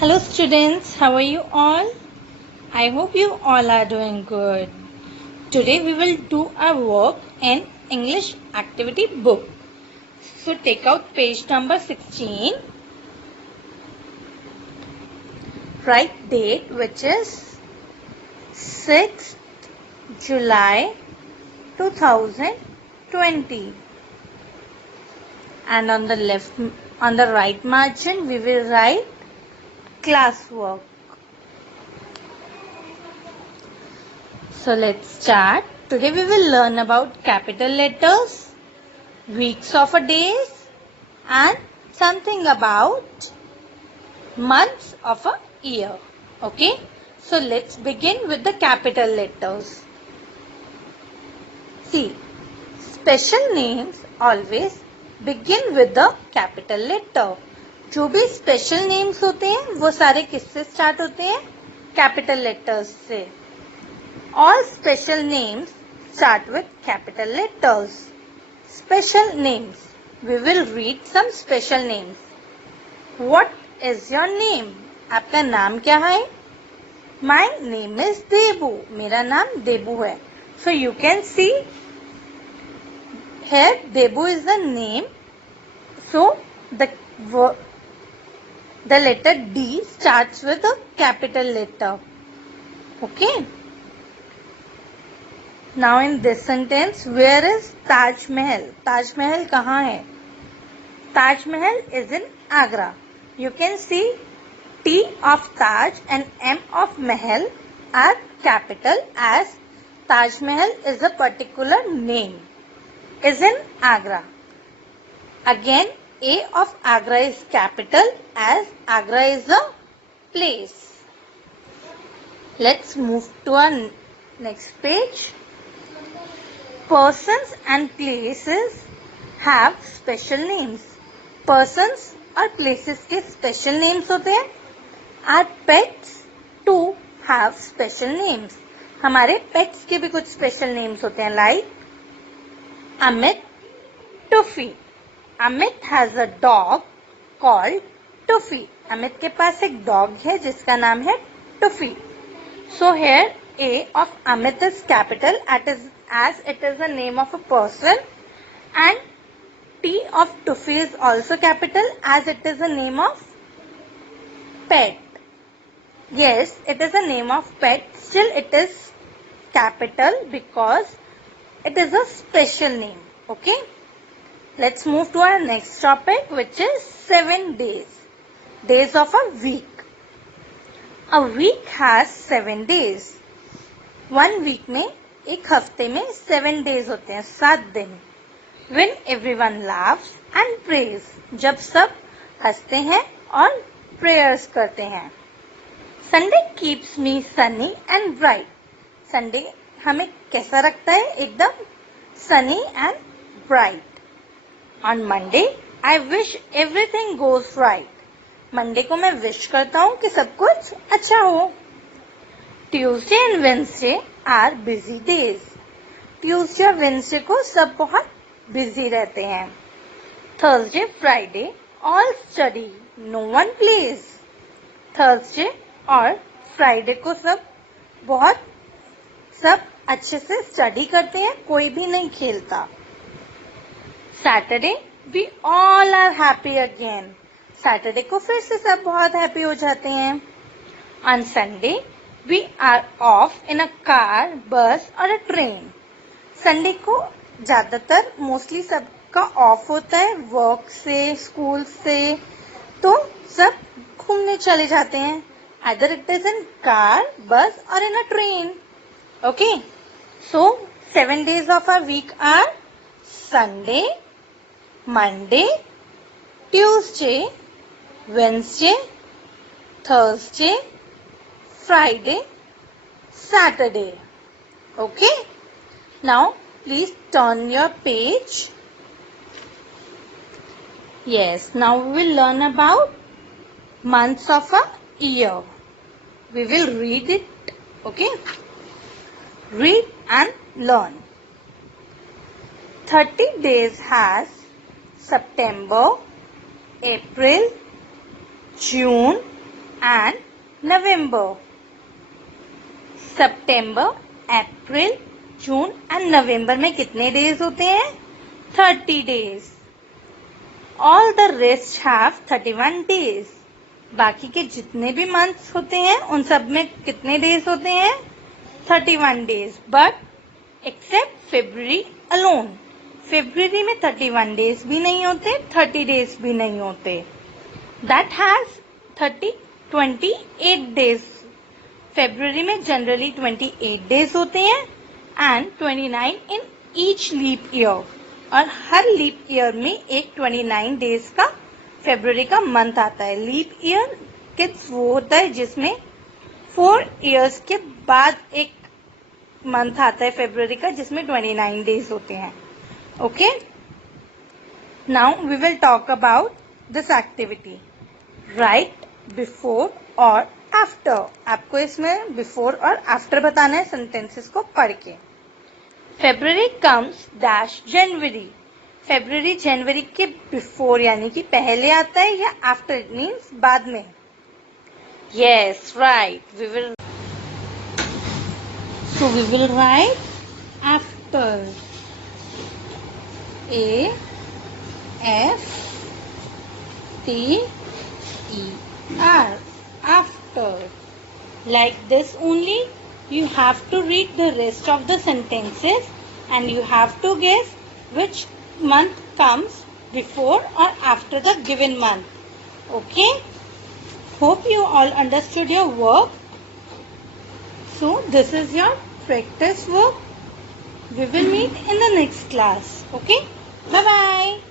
Hello students, how are you all? I hope you all are doing good. Today we will do a work in English activity book. So take out page number 16. Write date which is 6th July 2020. And on the right margin we will write classwork. So let's start. Today we will learn about capital letters, weeks of a days, and something about months of a year. Okay? So let's begin with the capital letters. See, special names always begin with the capital letter. जो भी special names होते हैं वो सारे किससे start होते हैं? Capital letters से. All special names start with capital letters. Special names. We will read some special names. What is your name? आपका नाम क्या है? My name is Debu. मेरा नाम देबू है. So you can see here Debu is the name. So the letter D starts with a capital letter. Okay. Now in this sentence, where is Taj Mahal? Taj Mahal कहाँ है? Taj Mahal is in Agra. You can see T of Taj and M of Mahal are capital as Taj Mahal is a particular name. Is in Agra. Again, A of Agra is capital as Agra is a place. Let's move to our next page. Persons and places have special names. Persons और places के special names होते हैं. Our pets too have special names. हमारे pets के भी कुछ special names होते हैं like Amit, Tuffy. Amit has a dog called Tuffy. Amit के पास एक dog है जिसका नाम है Tuffy. So here A of Amit is capital as it is the name of a person, and T of Tuffy is also capital as it is the name of pet. Yes, it is a name of pet. Still it is capital because it is a special name. Okay. Let's move to our next topic, which is 7 days. Days of a week. A week has 7 days. 1 week में एक हफ्ते में 7 days होते हैं, 7 दिन. When everyone laughs and prays. जब सब हंसते हैं और prayers करते हैं. Sunday keeps me sunny and bright. Sunday हमें कैसा रखता है? एकदम sunny and bright. On Monday, I wish everything goes right. Monday को मैं wish करता हूँ कि सब कुछ अच्छा हो. Tuesday and Wednesday are busy days. Tuesday और Wednesday को सब बहुत busy रहते हैं. Thursday, Friday, all study. No one plays. Thursday और Friday को सब अच्छे से study करते हैं, कोई भी नहीं खेलता. Saturday, we all are happy again. Saturday को फिर से सब बहुत happy हो जाते हैं. On Sunday, we are off in a car, bus or a train. Sunday को ज़्यादातर mostly सबका off होता है work से, school से, तो सब घूमने चले जाते हैं. Either it is in car, bus or in a train. Okay. So 7 days of our week are Sunday, Monday, Tuesday, Wednesday, Thursday, Friday, Saturday. Okay. Now please turn your page. Yes. Now we will learn about months of a year. We will read it. Okay. Read and learn. 30 days has September, April, June, and November. September, April, June and November में कितने days होते हैं? 30 days. All the rest have 31 days. बाकी के जितने भी months होते हैं उन सब में कितने days होते हैं? 31 days. But except February alone. February में 31 days भी नहीं होते, 30 days भी नहीं होते. That has 28 days. February में generally 28 days होते हैं and 29 in each leap year. और हर लीप ईयर में एक 29 डेज का फेब्रुवरी का मंथ आता है. लीप ईयर किड्स वो होता है जिसमें 4 इयर्स के बाद एक मंथ आता है फेब्रुवरी का जिसमें 29 डेज होते हैं. Okay, now we will talk about this activity. Write before और आफ्टर. आपको इसमें बिफोर और आफ्टर बताना है सेंटेंसेस को पढ़ के. फेब्रुवरी कम्स डैश जनवरी. फेब्रुवरी जनवरी के बिफोर यानी कि पहले आता है या आफ्टर, इट मीन्स बाद में. Yes right. We will write after. A F T E R. After. Like this only. You have to read the rest of the sentences and you have to guess which month comes before or after the given month. Okay? Hope you all understood your work. So this is your practice work. We will meet in the next class. Okay? Bye bye.